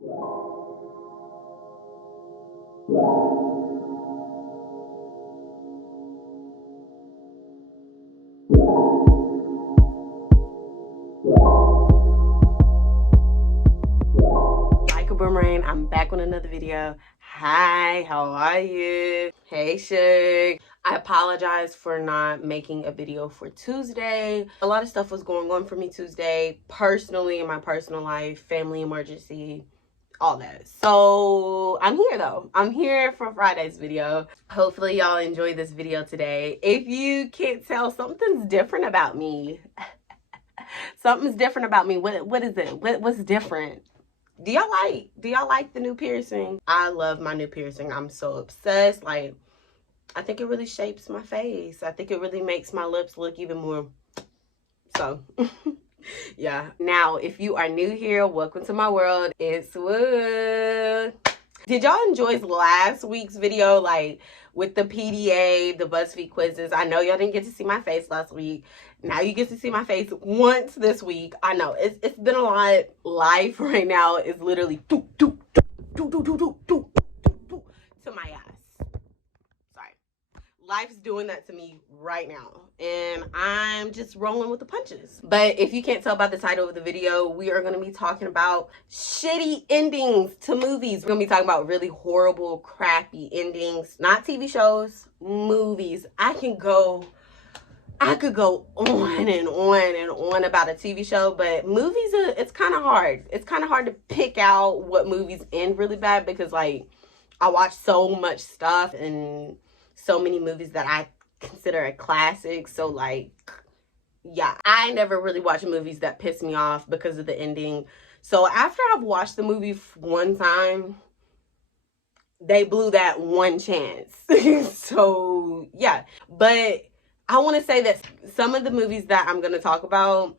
Like a boomerang, I'm back with another video. Hi, how are you? Hey, Shug. I apologize for not making a video for Tuesday. A lot of stuff was going on for me Tuesday, personally, in my personal life, family emergency, all that. So I'm here though. I'm here for Friday's video. Hopefully y'all enjoy this video today. If you can't tell, something's different about me. Something's different about me. What is it? What's different? Do y'all like the new piercing? I love my new piercing. I'm so obsessed. Like, I think it really shapes my face. I think it really makes my lips look even more. So yeah. Now, if you are new here, welcome to my world. It's Wood. Did y'all enjoy last week's video, like with the PDA, the BuzzFeed quizzes? I know y'all didn't get to see my face last week. Now you get to see my face once this week. I know it's been a lot. Life right now is literally to my ass. Sorry, life's doing that to me right now, and I'm just rolling with the punches. But if you can't tell by the title of the video, we are going to be talking about shitty endings to movies. We're going to be talking about really horrible, crappy endings, not TV shows, movies. I could go on and on and on about a TV show, but movies, it's kind of hard. It's kind of hard to pick out what movies end really bad, because like I watch so much stuff and so many movies that I consider a classic. So like, yeah, I never really watch movies that piss me off because of the ending. So after I've watched the movie one time, they blew that one chance. So yeah, but I want to say that some of the movies that I'm going to talk about,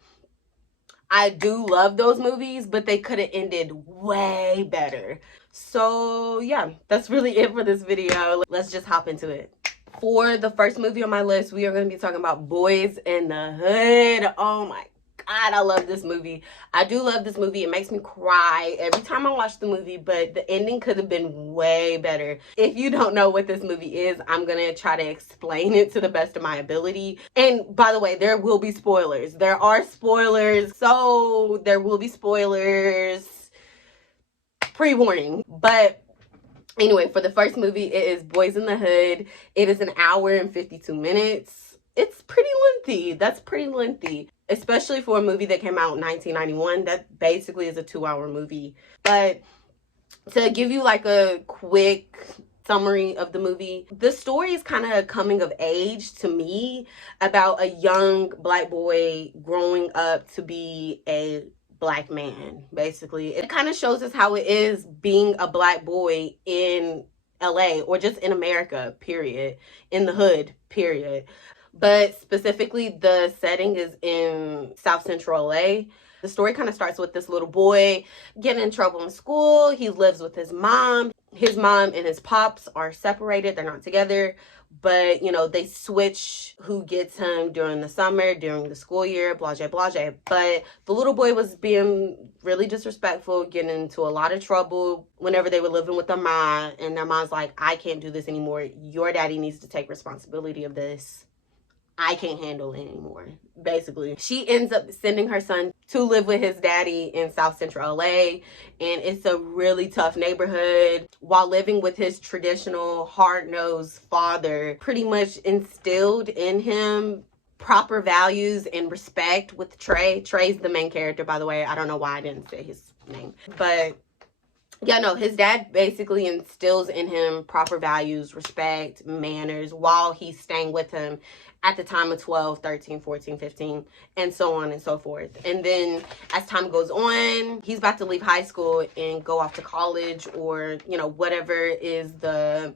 I do love those movies, but they could have ended way better. So yeah, that's really it for this video. Let's just hop into it. For the first movie on my list, we are going to be talking about Boyz N the Hood. Oh my God, I love this movie. I do love this movie. It makes me cry every time I watch the movie, but the ending could have been way better. If you don't know what this movie is, I'm going to try to explain it to the best of my ability. And by the way, there will be spoilers. There are spoilers. So there will be spoilers. Pre-warning. But anyway, for the first movie, it is Boyz N the Hood. It is an hour and 52 minutes. It's pretty lengthy. That's pretty lengthy, especially for a movie that came out in 1991. That basically is a 2-hour movie. But to give you like a quick summary of the movie, the story is kind of coming of age to me about a young black boy growing up to be a black man. Basically, it kind of shows us how it is being a black boy in LA, or just in America, period, in the hood, period. But specifically, the setting is in South Central LA. The story kind of starts with this little boy getting in trouble in school. He lives with his mom. His mom and his pops are separated. They're not together. But, you know, they switch who gets him during the summer, during the school year, blase, blase. But the little boy was being really disrespectful, getting into a lot of trouble whenever they were living with their mom. And their mom's like, I can't do this anymore. Your daddy needs to take responsibility of this. I can't handle it anymore, basically. She ends up sending her son to live with his daddy in South Central LA, and it's a really tough neighborhood. While living with his traditional hard-nosed father, pretty much instilled in him proper values and respect with Trey. Trey's the main character, by the way. I don't know why I didn't say his name, but yeah, no, his dad basically instills in him proper values, respect, manners, while he's staying with him at the time of 12, 13, 14, 15, and so on and so forth. And then as time goes on, he's about to leave high school and go off to college, or, you know, whatever is the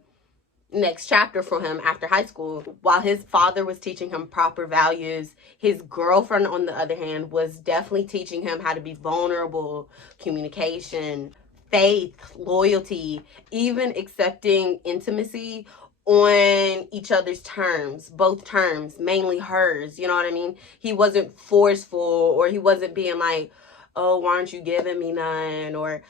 next chapter for him after high school. While his father was teaching him proper values, his girlfriend, on the other hand, was definitely teaching him how to be vulnerable, communication, faith, loyalty, even accepting intimacy on each other's terms, both terms, mainly hers, you know what I mean? He wasn't forceful, or he wasn't being like, oh, why aren't you giving me none? Or,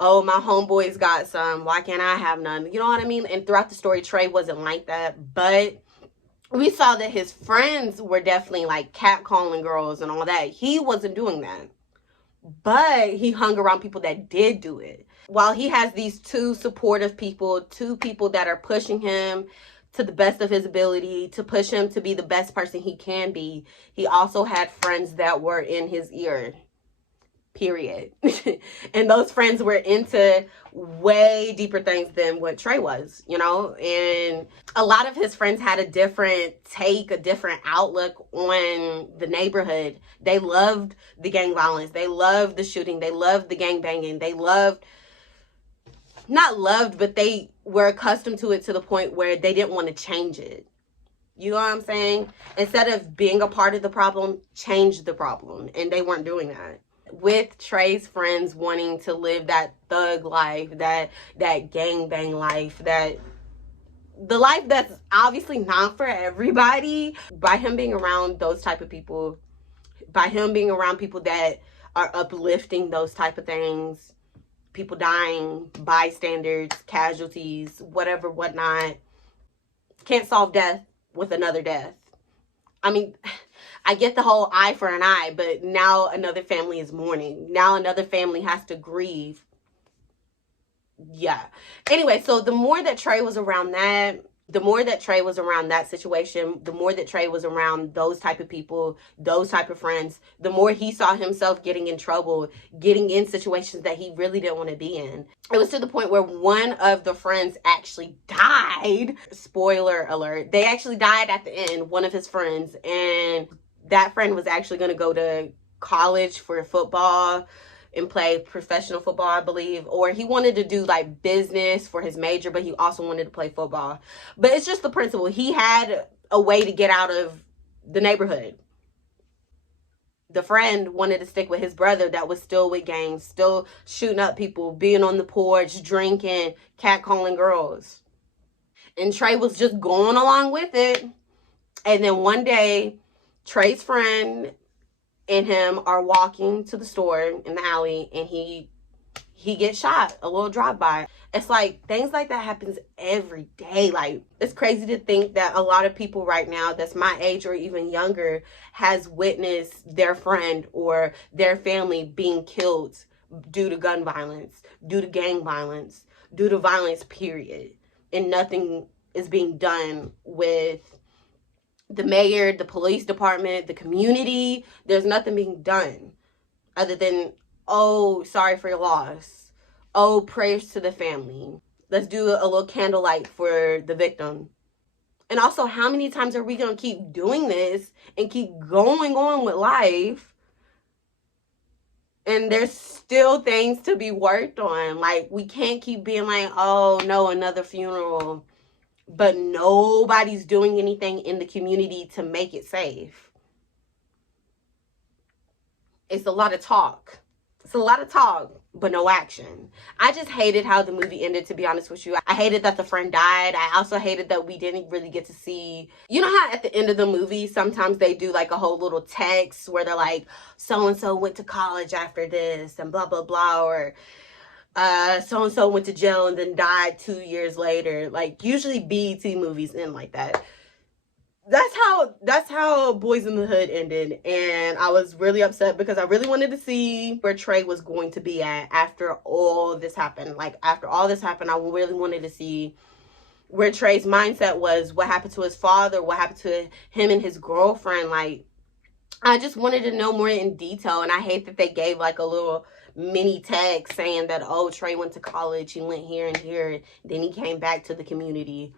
oh, my homeboys got some, why can't I have none? You know what I mean? And throughout the story, Trey wasn't like that, but we saw that his friends were definitely like catcalling girls and all that. He wasn't doing that, but he hung around people that did do it. While he has these two supportive people, two people that are pushing him to the best of his ability, to push him to be the best person he can be, he also had friends that were in his ear. Period. And those friends were into way deeper things than what Trey was, you know? And a lot of his friends had a different take, a different outlook on the neighborhood. They loved the gang violence. They loved the shooting. They loved the gang banging. They loved, not loved, but they were accustomed to it to the point where they didn't want to change it. You know what I'm saying? Instead of being a part of the problem, change the problem. And they weren't doing that. With Trey's friends wanting to live that thug life, that gangbang life, that the life that's obviously not for everybody, by him being around those type of people, by him being around people that are uplifting those type of things, people dying, bystanders, casualties, whatever, whatnot, can't solve death with another death. I mean, I get the whole eye for an eye, but now another family is mourning. Now another family has to grieve. Yeah. Anyway, so the more that Trey was around that, the more that Trey was around that situation, the more that Trey was around those type of people, those type of friends, the more he saw himself getting in trouble, getting in situations that he really didn't want to be in. It was to the point where one of the friends actually died. Spoiler alert. They actually died at the end, one of his friends. And that friend was actually going to go to college for football and play professional football, I believe. Or he wanted to do like business for his major, but he also wanted to play football. But it's just the principle. He had a way to get out of the neighborhood. The friend wanted to stick with his brother that was still with gangs, still shooting up people, being on the porch, drinking, catcalling girls. And Trey was just going along with it. And then one day, Trey's friend and him are walking to the store in the alley, and he gets shot, a little drive-by. It's like things like that happens every day. Like, it's crazy to think that a lot of people right now that's my age or even younger has witnessed their friend or their family being killed due to gun violence, due to gang violence, due to violence, period. And nothing is being done with the mayor, the police department, the community. There's nothing being done other than, oh, sorry for your loss. Oh, prayers to the family. Let's do a little candlelight for the victim. And also, how many times are we going to keep doing this and keep going on with life? And there's still things to be worked on. Like, we can't keep being like, oh, no, another funeral. But nobody's doing anything in the community to make it safe. It's a lot of talk. It's a lot of talk, but no action. I just hated how the movie ended, to be honest with you. I hated that the friend died. I also hated that we didn't really get to see... You know how at the end of the movie, sometimes they do like a whole little text where they're like, so-and-so went to college after this and blah, blah, blah, or... so-and-so went to jail and then died 2 years later. Like, usually BET movies end like that. That's how Boyz N the Hood ended. And I was really upset because I really wanted to see where Trey was going to be at after all this happened. Like, after all this happened, I really wanted to see where Trey's mindset was, what happened to his father, what happened to him and his girlfriend. Like, I just wanted to know more in detail. And I hate that they gave like a little mini text saying that, oh, Trey went to college, he went here and here, then he came back to the community.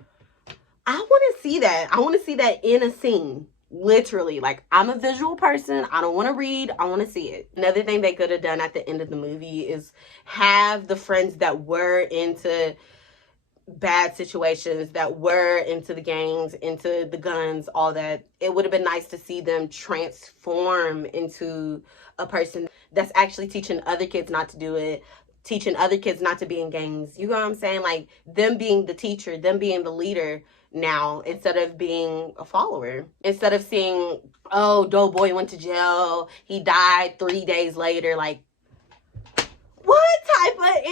I want to see that. I want to see that in a scene. Literally. Like, I'm a visual person. I don't want to read. I want to see it. Another thing they could have done at the end of the movie is have the friends that were into bad situations, that were into the gangs, into the guns, all that. It would have been nice to see them transform into a person that's actually teaching other kids not to do it, teaching other kids not to be in gangs. You know what I'm saying? Like, them being the teacher, them being the leader now, instead of being a follower. Instead of seeing, oh, Doughboy went to jail, he died 3 days later. Like, what type of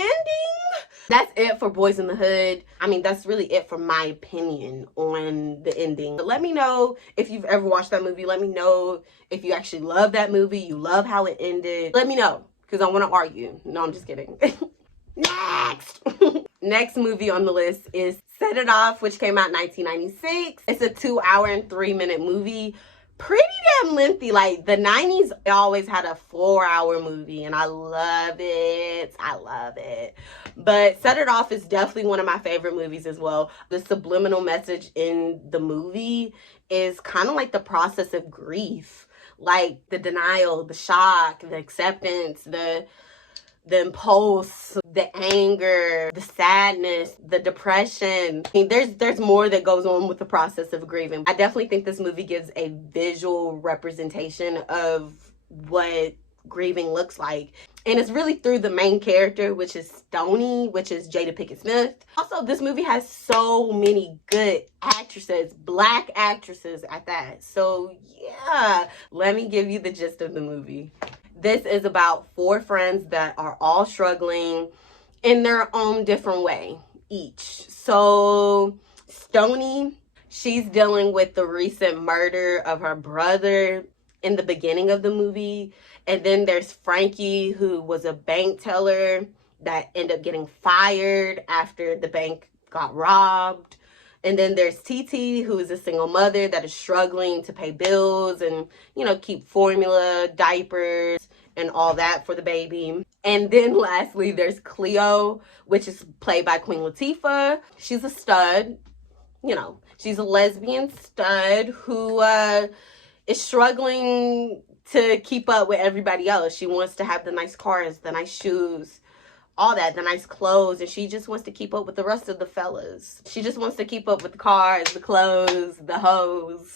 That's it for Boyz N the Hood. I mean, that's really it for my opinion on the ending. But let me know if you've ever watched that movie. Let me know if you actually love that movie. You love how it ended. Let me know, because I want to argue. No, I'm just kidding. Next! Next movie on the list is Set It Off, which came out in 1996. It's a 2-hour and 3-minute movie. Pretty damn lengthy. Like, the 90s always had a 4-hour movie, and I love it. I love it. But Set It Off is definitely one of my favorite movies as well. The subliminal message in the movie is kind of like the process of grief. Like, the denial, the shock, the acceptance, the impulse, the anger, the sadness, the depression. I mean, there's more that goes on with the process of grieving. I definitely think this movie gives a visual representation of what grieving looks like. And it's really through the main character, which is Stoney, which is Jada Pinkett Smith. Also, this movie has so many good actresses, black actresses at that. So yeah, let me give you the gist of the movie. This is about 4 friends that are all struggling in their own different way, each. So Stoney, she's dealing with the recent murder of her brother in the beginning of the movie. And then there's Frankie, who was a bank teller that ended up getting fired after the bank got robbed. And then there's TT, who is a single mother that is struggling to pay bills and, you know, keep formula, diapers, and all that for the baby. And then lastly, there's Cleo, which is played by Queen Latifah. She's a stud, you know, she's a lesbian stud who is struggling to keep up with everybody else. She wants to have the nice cars, the nice shoes, all that, the nice clothes, and she just wants to keep up with the rest of the fellas. She just wants to keep up with the cars, the clothes, the hoes,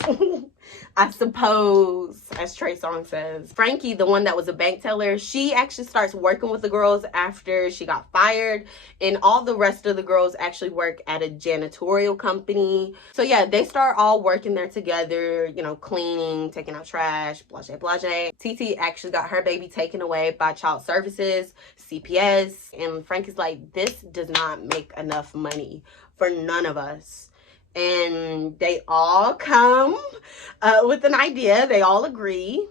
I suppose, as Trey Songz says. Frankie, the one that was a bank teller, she actually starts working with the girls after she got fired, and all the rest of the girls actually work at a janitorial company. So yeah, they start all working there together, you know, cleaning, taking out trash, blase, blase. TT actually got her baby taken away by child services, CPS, and Frankie's like, this does not make enough money for none of us. And they all come with an idea. They all agree.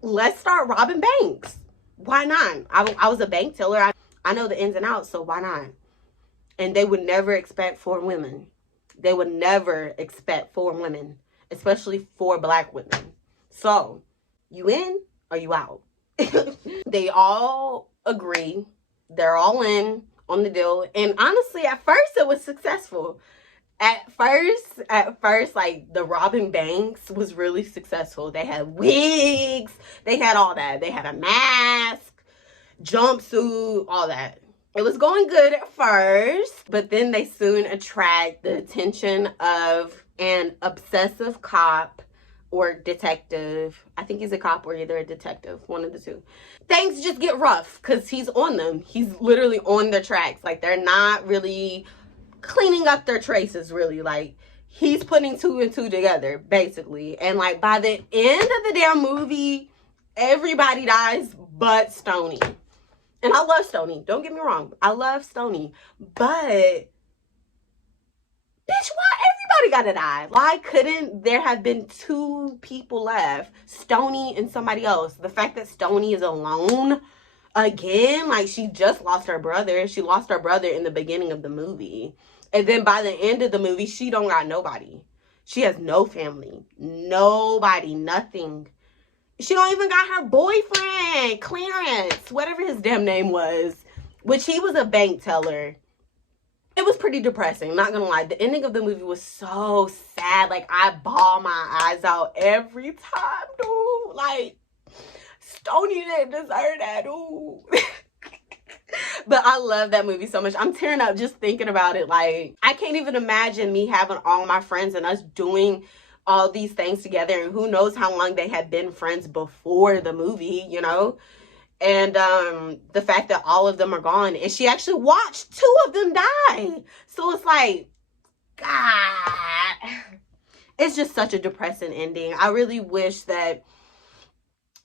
Let's start robbing banks. Why not? I was a bank teller. I know the ins and outs, so why not? And they would never expect 4 women. They would never expect 4 women, especially 4 black women. So, you in or you out? They all agree. They're all in on the deal. And honestly, at first it was successful. At first, like, the robbing banks was really successful. They had wigs. They had all that. They had a mask, jumpsuit, all that. It was going good at first, but then they soon attract the attention of an obsessive cop or detective. I think he's a cop or either a detective, one of the two. Things just get rough because he's on them. He's literally on their tracks. Like, they're not really cleaning up their traces, really. Like, he's putting 2 and 2 together, basically. And like, by the end of the damn movie, everybody dies but Stoney. And I love Stoney, don't get me wrong, I love Stoney, but bitch, why everybody gotta die? Why couldn't there have been 2 people left, Stoney and somebody else? The fact that Stoney is alone again, like, she just lost her brother. She lost her brother in the beginning of the movie. And then by the end of the movie, she don't got nobody. She has no family. Nobody. Nothing. She don't even got her boyfriend, Clarence, whatever his damn name was, which he was a bank teller. It was pretty depressing, not gonna lie. The ending of the movie was so sad. Like, I bawl my eyes out every time, dude. Like, Stoney didn't deserve that, dude. But I love that movie so much. I'm tearing up just thinking about it. Like, I can't even imagine me having all my friends and us doing all these things together. And who knows how long they had been friends before the movie, you know? And the fact that all of them are gone. And she actually watched 2 of them die. So it's like, God. It's just such a depressing ending. I really wish that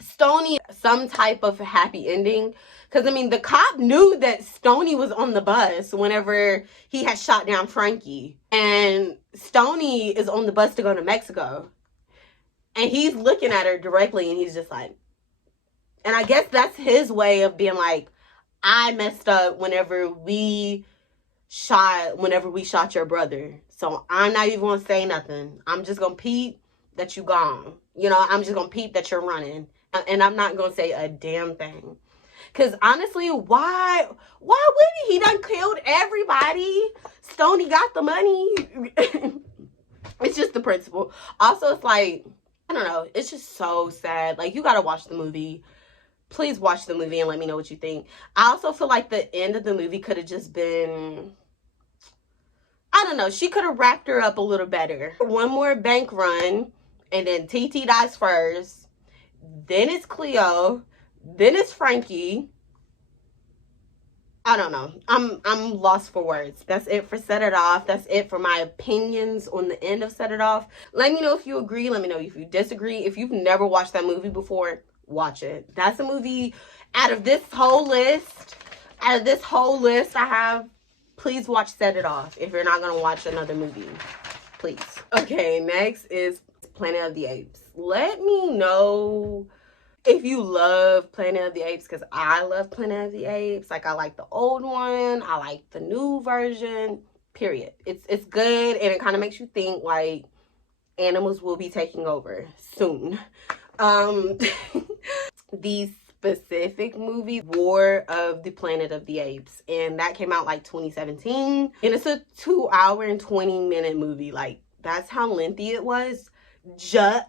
Stoney some type of happy ending. Because, I mean, the cop knew that Stoney was on the bus whenever he had shot down Frankie. And Stoney is on the bus to go to Mexico. And he's looking at her directly and he's just like... And I guess that's his way of being like, I messed up whenever we shot your brother. So I'm not even going to say nothing. I'm just going to peep that you gone. You know, I'm just going to peep that you're running. And I'm not going to say a damn thing. Because honestly, why would he? He done killed everybody. Stoney got the money. It's just the principle. Also, it's like, I don't know. It's just so sad. Like, you got to watch the movie. Please watch the movie and let me know what you think. I also feel like the end of the movie could have just been... I don't know. She could have wrapped her up a little better. One more bank run. And then TT dies first. Then it's Cleo. Then it's Frankie. I don't know. I'm lost for words. That's it for Set It Off. That's it for my opinions on the end of Set It Off. Let me know if you agree. Let me know if you disagree. If you've never watched that movie before, watch it. That's a movie out of this whole list. I have. Please watch Set It Off if you're not going to watch another movie. Please. Okay, next is Planet of the Apes. Let me know if you love Planet of the Apes, because I love Planet of the Apes. Like, I like the old one. I like the new version. Period. It's good, and it kind of makes you think, like, animals will be taking over soon. The specific movie, War of the Planet of the Apes, and that came out like 2017, and it's a 2-hour and 20-minute movie. Like, that's how lengthy it was.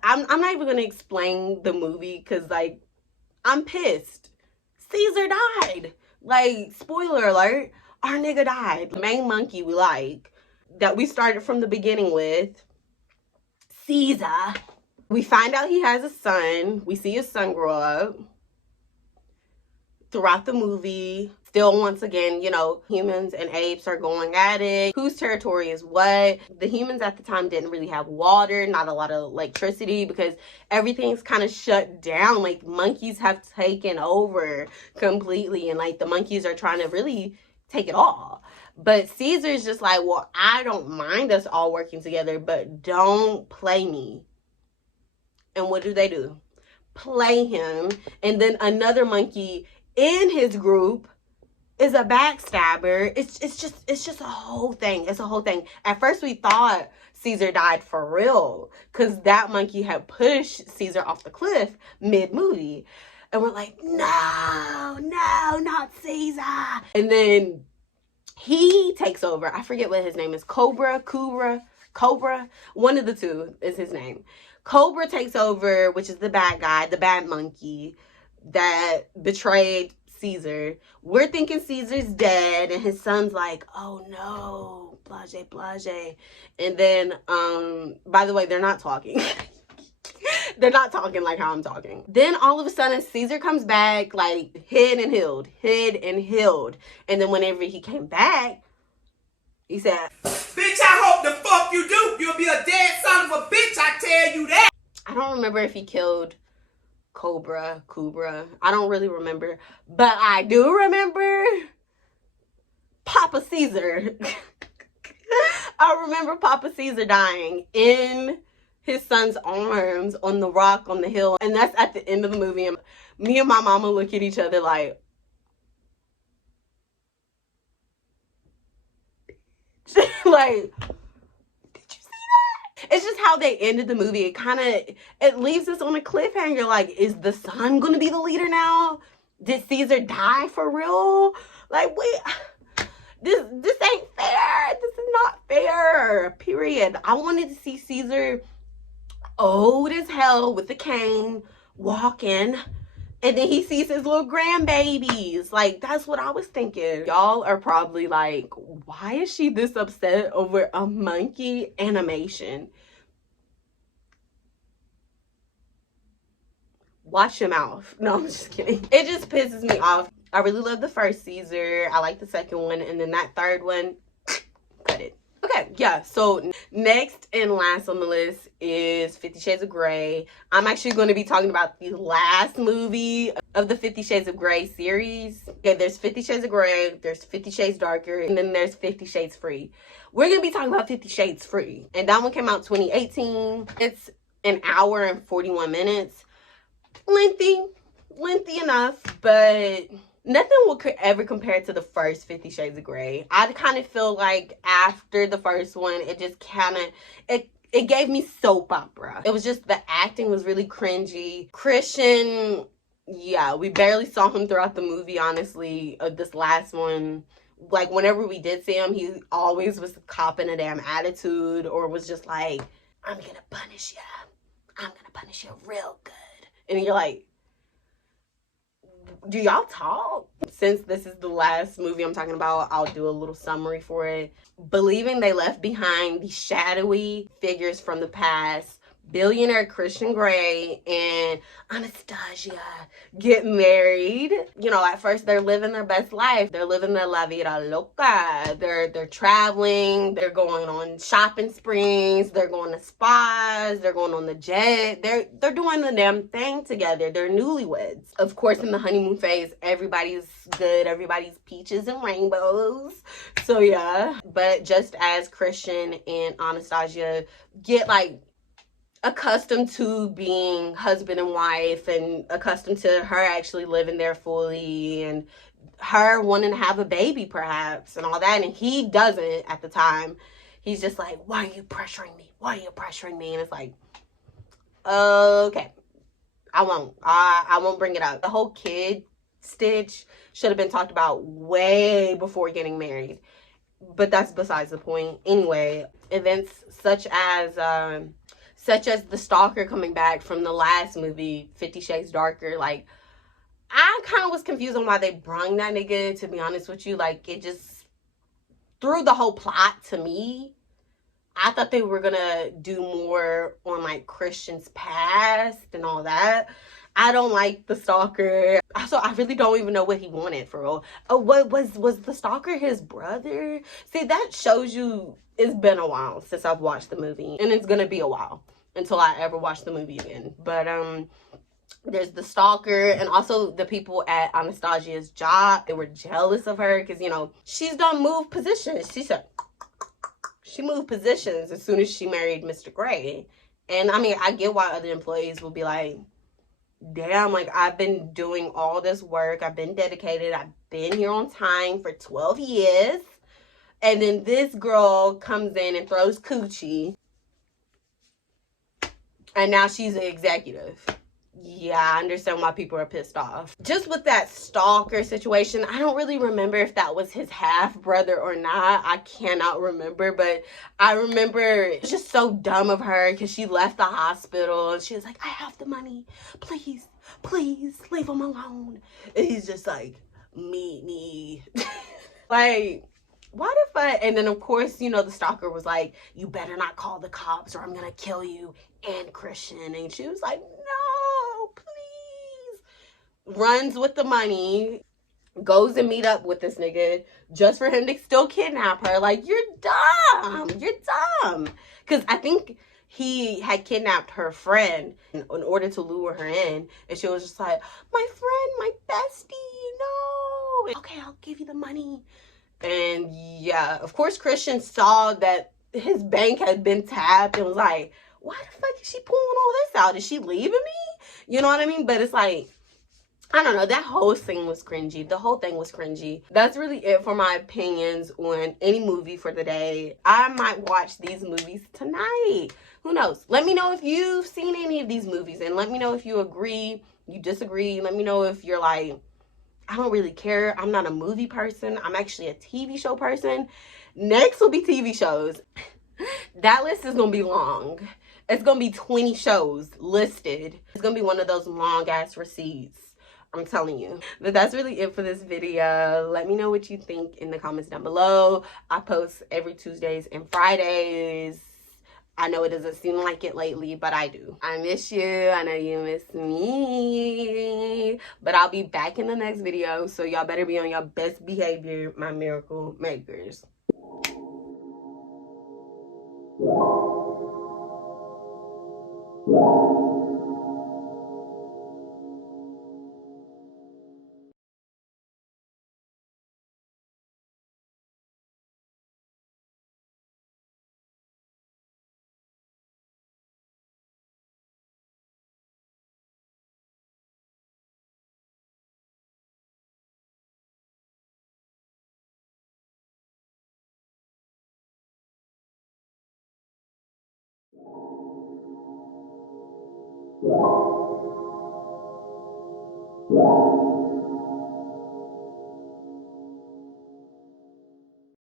I'm not even gonna explain the movie because, like, I'm pissed. Caesar died. Like, spoiler alert, our nigga died. The main monkey we like, that we started from the beginning with, Caesar. We find out he has a son. We see his son grow up. Throughout the movie, still, once again, you know, humans and apes are going at it. Whose territory is what? The humans at the time didn't really have water, not a lot of electricity, because everything's kind of shut down. Like, monkeys have taken over completely, and, like, the monkeys are trying to really take it all. But Caesar's just like, well, I don't mind us all working together, but don't play me. And what do? Play him. And then another monkey in his group is a backstabber. It's just a whole thing. It's a whole thing. At first we thought Caesar died for real, because that monkey had pushed Caesar off the cliff mid-movie. And we're like, no, not Caesar. And then he takes over. I forget what his name is. Cobra. One of the two is his name. Cobra takes over, which is the bad guy, the bad monkey that betrayed Caesar. We're thinking Caesar's dead, and his son's like, oh no, blase. And then, by the way, they're not talking. They're not talking like how I'm talking. Then all of a sudden, Caesar comes back, like, hid and healed. And then whenever he came back, he said, bitch, I hope the fuck you do. You'll be a dead son of a bitch, I tell you that. I don't remember if he killed Cobra. I don't really remember. But I do remember Papa Caesar. I remember Papa Caesar dying in his son's arms on the rock on the hill. And that's at the end of the movie. And me and my mama look at each other like, like, did you see that? It's just how they ended the movie. It leaves us on a cliffhanger. Like, is the son gonna be the leader now? Did Caesar die for real? Like, wait, this ain't fair. This is not fair, period. I wanted to see Caesar old as hell with a cane walking, and then he sees his little grandbabies. Like, that's what I was thinking. Y'all are probably like, why is she this upset over a monkey animation? Watch your mouth. No, I'm just kidding. It just pisses me off. I really love the first Caesar. I like the second one. And then that third one, cut it. Okay. Okay, yeah, so next and last on the list is 50 Shades of Grey. I'm actually going to be talking about the last movie of the 50 Shades of Grey series. Okay, there's 50 Shades of Grey, there's 50 Shades Darker, and then there's 50 Shades Free. We're going to be talking about 50 Shades Free, and that one came out 2018. It's an hour and 41 minutes. Lengthy enough, but nothing will ever compare to the first 50 Shades of Grey. I kind of feel like after the first one, it just kind of, it gave me soap opera. It was just, the acting was really cringy. Christian, yeah, we barely saw him throughout the movie, honestly. This last one, like, whenever we did see him, he always was copping a damn attitude, or was just like, I'm gonna punish you. I'm gonna punish you real good. And you're like, do y'all talk? Since this is the last movie I'm talking about, I'll do a little summary for it. Believing they left behind the shadowy figures from the past, billionaire Christian Grey and Anastasia get married. You know, at first they're living their best life. They're living their la vida loca. They're traveling. They're going on shopping sprees. They're going to spas. They're going on the jet. They're doing the damn thing together. They're newlyweds. Of course, in the honeymoon phase, everybody's good. Everybody's peaches and rainbows. So yeah. But just as Christian and Anastasia get like accustomed to being husband and wife, and accustomed to her actually living there fully, and her wanting to have a baby perhaps and all that, and he doesn't at the time. He's just like, why are you pressuring me? Why are you pressuring me? And it's like, okay, I won't bring it up. The whole kid stitch should have been talked about way before getting married, but that's besides the point. Anyway, events such as the stalker coming back from the last movie, 50 Shades Darker. Like, I kind of was confused on why they brung that nigga, to be honest with you. Like, it just threw the whole plot to me. I thought they were gonna do more on, like, Christian's past and all that. I don't like the stalker. Also, I really don't even know what he wanted, for real. Oh, what was the stalker his brother? See, that shows you it's been a while since I've watched the movie, and it's gonna be a while until I ever watch the movie again. But there's the stalker, and also the people at Anastasia's job. They were jealous of her because, you know, she's done moved positions. She moved positions as soon as she married Mr. Grey. And I mean, I get why other employees will be like, damn, like, I've been doing all this work. I've been dedicated. I've been here on time for 12 years. And then this girl comes in and throws coochie. And now she's an executive. Yeah, I understand why people are pissed off. Just with that stalker situation, I don't really remember if that was his half-brother or not. I cannot remember, but I remember it's just so dumb of her because she left the hospital and she was like, I have the money. Please, please, leave him alone. And he's just like, meet me. Like, what if and then of course, you know, the stalker was like, you better not call the cops or I'm gonna kill you and Christian. And she was like, no, please. Runs with the money, goes and meet up with this nigga just for him to still kidnap her. Like, you're dumb. You're dumb. Because I think he had kidnapped her friend in order to lure her in. And she was just like, my friend, my bestie, no. Okay, I'll give you the money. And yeah, of course, Christian saw that his bank had been tapped and was like, why the fuck is she pulling all this out? Is she leaving me? You know what I mean? But it's like, I don't know. That whole thing was cringy. The whole thing was cringy. That's really it for my opinions on any movie for the day. I might watch these movies tonight. Who knows? Let me know if you've seen any of these movies. And let me know if you agree, you disagree. Let me know if you're like, I don't really care. I'm not a movie person. I'm actually a TV show person. Next will be TV shows. That list is going to be long. It's going to be 20 shows listed. It's going to be one of those long ass receipts. I'm telling you. But that's really it for this video. Let me know what you think in the comments down below. I post every Tuesdays and Fridays. I know it doesn't seem like it lately, but I do. I miss you. I know you miss me. But I'll be back in the next video, so y'all better be on your best behavior, my miracle makers. Yeah.